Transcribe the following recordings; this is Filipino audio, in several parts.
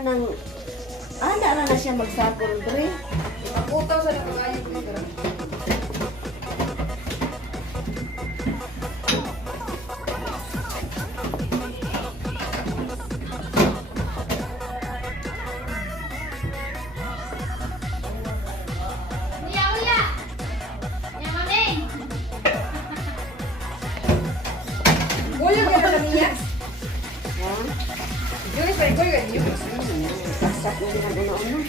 na ng... Ana na siya magsakol, Dre. Pagkutaw sa nakagayon ko dito. Goyo ka na niya? Ha? Goyo pa goyo ka niyo. Pasak na din ang una-una.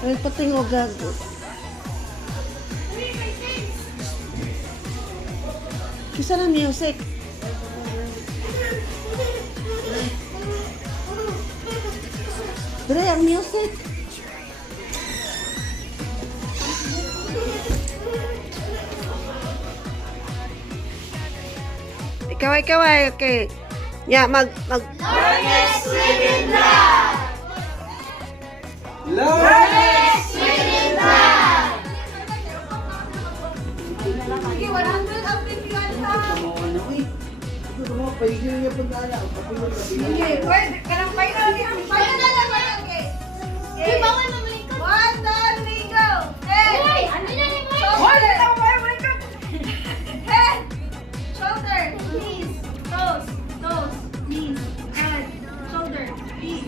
Ay, pating o gago. Kisa na music. Dre, ang music. Ikaw, okay. Ya, mag... Sige, 100 ang pipiyanta. Sige, pwede. Kanang final niya. Final na lang, final. Okay. Okay. 1, 2, 3, go. Hey! Shoulder. Head. Shoulder. Knees. Toes. Knees. Head. Shoulder. Knees.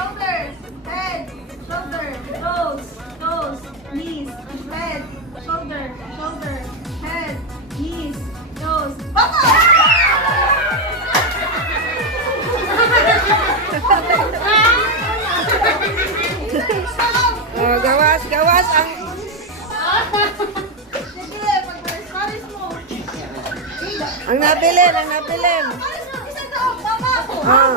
Okay. Head. Shoulder. Toes. Knees. Head. Shoulder. Head. Knees. Toes. Oh, gawas ang... Sige, pag-paris mo. Ang napilin. Paris mo, isa daw, tama. Ah.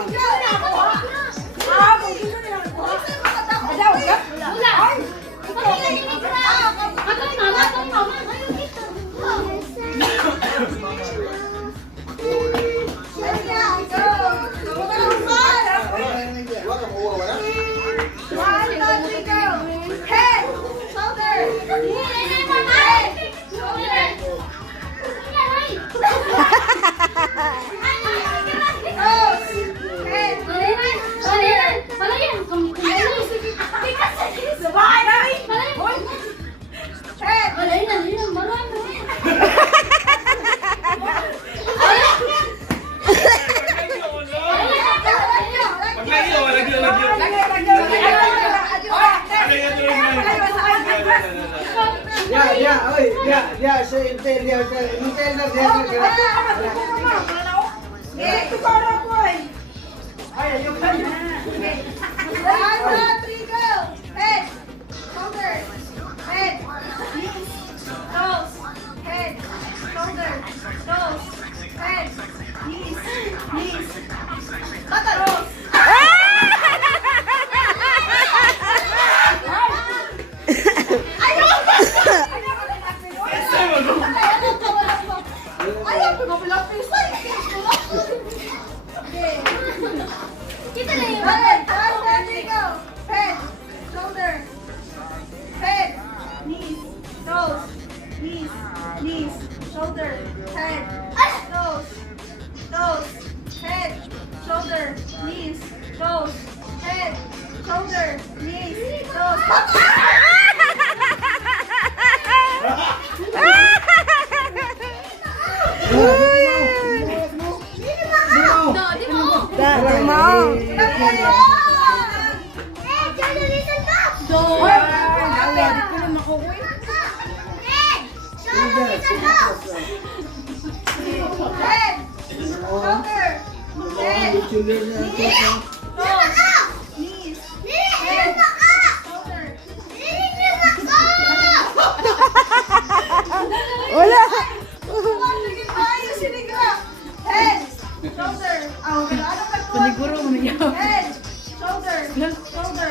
Ya, saya intel dia. Intel dah dia. Ito para ko ay. Ay, yung kanya. 1, 2, 3, go! Head, shoulder, head, knees, toes, head, shoulder, toes, head, knees, toes. Ayaw ko na Kita na yun. Head, go. Head, shoulder, head, knees, toes, knees, shoulder, head, toes, toes, toes, head, shoulder, knees, toes, head, shoulder, knees, toes. Head, shoulder, head, toes, knees, head, shoulder. Wala. Sige pa, ayun, sinigra. Head, shoulder. Ano ka po? Paniguro mo niya. Head, shoulder, shoulder,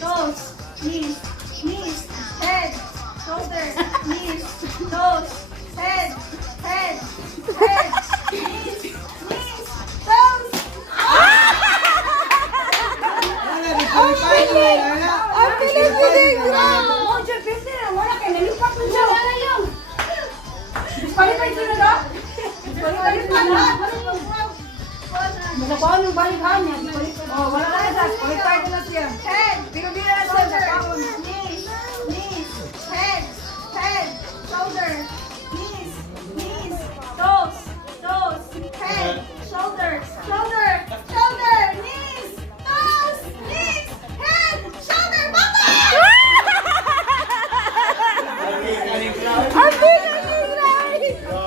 toes, knees, knees, head, shoulder, knees, toes, head, head, head, knees, knees, toes. Wala, di palipay mo. Wala. Ang pinig-pinig na. Oh, Jeff, pwede na. Wala kayo. Nalipat mo siya. Wala yun. Palipay sila na? Palipay sila na? Nakapaon yung balikan niya. Oh, wala na sa. Palipay ko na siya. Head, Pero di na siya. shoulder, knees, knees, head, head, shoulder, knees, knees, toes, toes, head, shoulder, shoulder, shoulder, knees, toes, knees, head, shoulder, baba! Ang pinig na.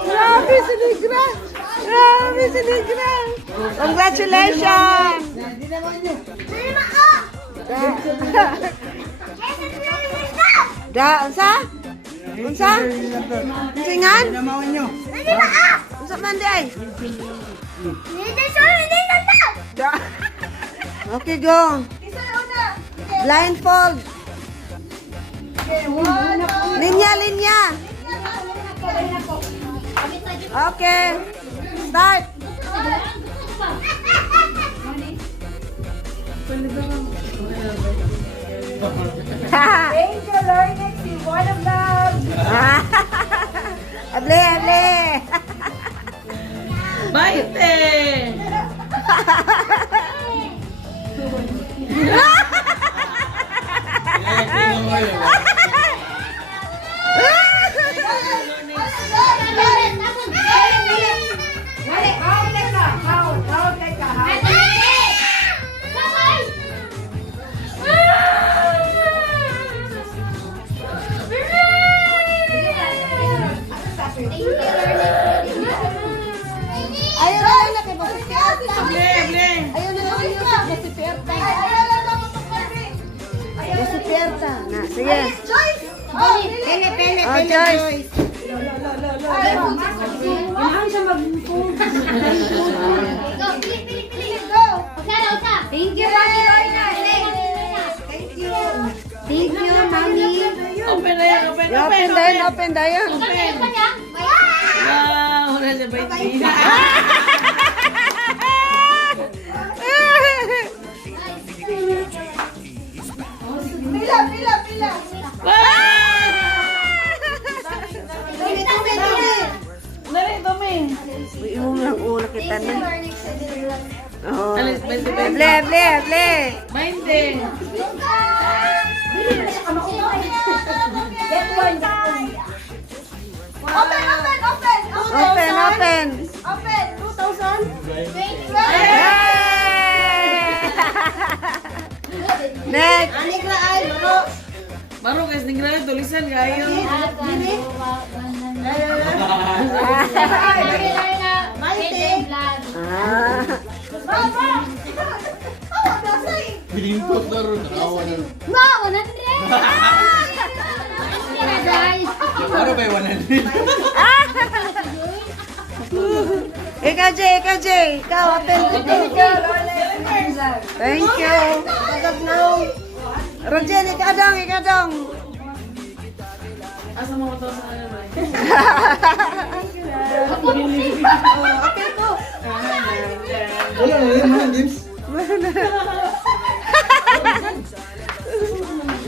Grabe si Negra. Grabe si Negra. Congratulations. Da, unsa? Unsa? Singan? Namawan nyo. Unsa man di ay? Da. Okay, go. Isa na una. Blindfold. Okay, one, two, Linya, linya. Okay. Start. Angel learning si one of them. Able, able. Baite! Ayaw na lang kay Boss Perta. Able, able! Ayaw na lang yung Boss Perta. Boss Perta. Na, sige. Joyce! Oh, pili, pili, Oh, Joyce. Kailangan siya mag-fold. Thank you, Mami Lorna. Thank you. Thank you, Mami. Open na yan, open, Open dayon, open dayon. Wow, nasa baite. Pila, pila, pila. Tumi, tumi, tumi. Dali, Tommy. Uy, ulang ulo kita na. Oh. Alis, 20, 20. Able, able, able. 20. Get one, get one. Open, open, open. Open, open. Open. 2,000. Yay! Next. Anigra ay, bro. Maro, guys, ninggrahe, tulisan kayo. Ah. Baba. Oh, dasay. Pinimpot na rin. Nakawan na rin. Ano ba yung 100? Ikaw, Jay, ikaw, Jay. Ikaw, open. Thank you. Rojen, ikaw dong, ikaw dong. Asa mo to sa ano ba? Okay to. Wala na rin mga James.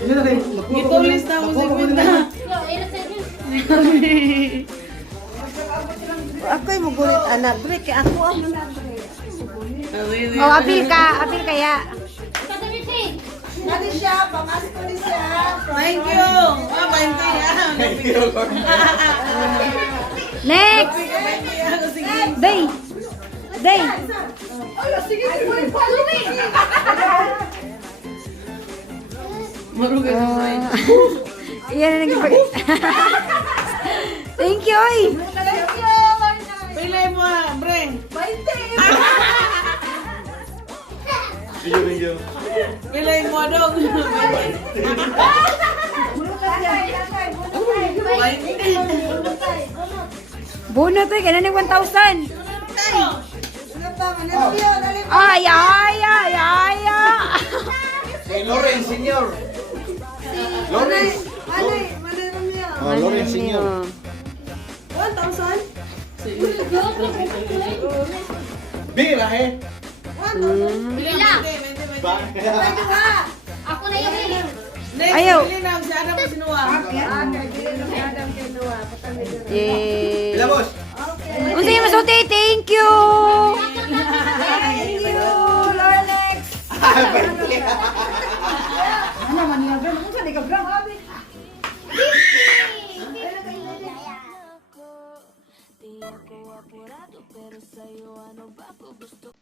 Yun na rin. Itulis na ako sa kwenta. Ako'y mugulit anak. Dre, kay ako ang Oh, apil kaya. Nani siya, pamas ko ni siya. Thank you. Thank you, Lord. Next. Day. Day. Ay, sige, follow me. Iyan na naging Thank you, oy. Thank you, Lorna. Pilay mo, Bre. 20. Thank you. Pilay mo dong. Bunot oy, kaya na 1,000. Ay. Si Lawrence Senior. Lawrence. Oh, Lawrence Senior. 1,000? Bira eh. Ba? Ako na yung Next, Ayaw. pili na si Adam sinuwa. Yay. Pila, boss? Unsa yung masuti? Thank you. Thank you, Lornex. Ano man niya, Bren? Kung saan di ka, Bren? Di ako apurado pero sa'yo ano ba po gusto